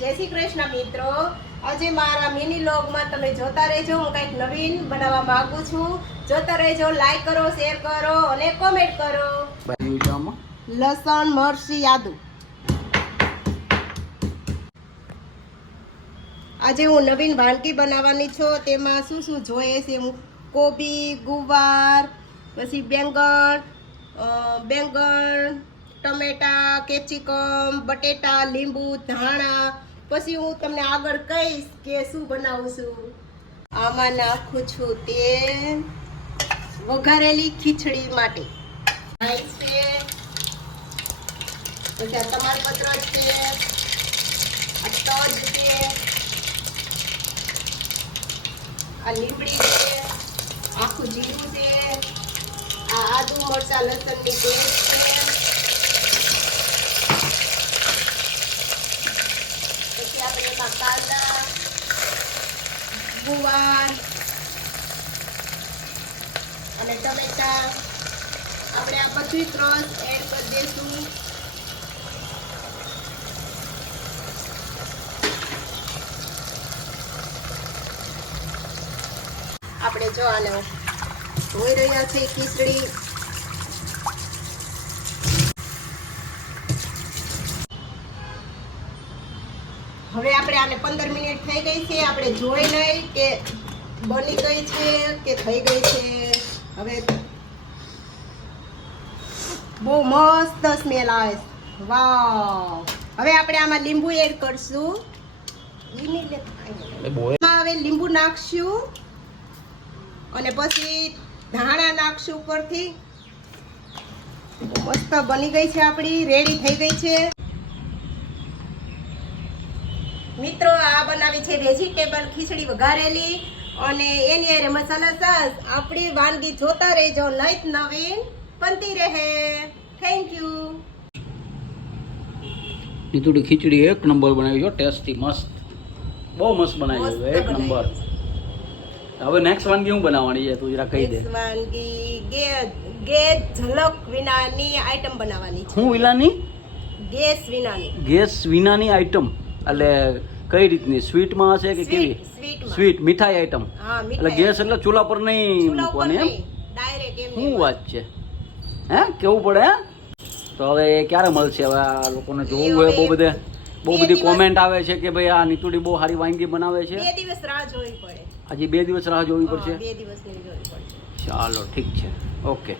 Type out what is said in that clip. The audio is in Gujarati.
જય શ્રી કૃષ્ણ મિત્રો, આજે મારા મિની વ્લોગમાં તમે જોતા રહેજો. હું કંઈક નવીન બનાવવા માંગુ છું. જોતા રહેજો, લાઈક કરો, શેર કરો અને કોમેન્ટ કરો. લસણ, મરચી, આદુ. આજે હું નવીન વાનગી બનાવવાની છું. તેમાં શું શું જોઈએ છે? હું કોબી, ગુવાર, પછી બેંગણ, ટમેટા, કેપ્સિકમ, બટેટા, લીંબુ, ધાણા. પછી હું તમને આગળ કહીશ કે શું બનાવું છું. આમાં નાખું છું તેલ વઘારેલી ખીચડી માટે. છે પછી આ તમાલપત્ર છે, આ તજ છે, આ લીમડી છે, આખું જીરું છે, આ આદુ મરચા લસણની પેસ્ટ છે, પછી આપણે એમાં કાંદા, ગુવાર અને ટમેટા આપણે આ બધું ક્રશ એડ કરી દઈશું. આપણે જો આને ધોઈ રહ્યા છે ખીચડી. હવે આપણે આને 15 મિનિટ થઈ ગઈ છે. આપણે જોઈ લઈ કે બની ગઈ છે કે થઈ ગઈ છે. હવે બહુ મસ્ત સ્મેલ આવે છે. વાવ! હવે આપણે આમાં લીંબુ એડ કરશું. હવે લીંબુ નાખશું અને પછી ધાણા નાખશું ઉપરથી. મસ્ત બની ગઈ છે, આપણી રેડી થઈ ગઈ છે. મિત્રો, આ બનાવી છે વેજીટેબલ ખીચડી વઘારેલી અને એની હારે મસાલા સાસ. આપણી વાનગી જોતા રહેજો, નઈત નવીન બનતી રહે. Thank you. નીતુડી ખીચડી એક નંબર બનાવી છે, ટેસ્ટી, મસ્ત, બહુ મસ્ત બનાવી છે, એક નંબર. હવે નેક્સ્ટ વાનગી હું બનાવવાની છે, તું જરા કહી દે. વાનગી ગેસ ઝલક વિનાની આઈટમ બનાવવાની છે. હું વિનાની? ગેસ વિનાની. ગેસ વિનાની આઈટમ એટલે કઈ રીતની? સ્વીટમાં હશે કે કેવી? સ્વીટ મીઠાઈ આઈટમ. હા, એટલે ગેસ એટલે ચૂલા પર નહીં મૂકવાની એમ? ડાયરેક્ટ એમ. શું વાત છે? હે, કેવું પડે? હે, તો હવે ક્યારે મળશે? હવે આ લોકોને જોવું હોય, બહુ બધી કોમેન્ટ આવે છે કે ભાઈ આ નીતુડી બહુ સારી વાનગી બનાવે છે. 2 દિવસ રાહ જોવી પડે. હજી 2 દિવસ રાહ જોવી પડશે. 2 દિવસની જોવી પડશે. ચાલો, ઠીક છે, ઓકે.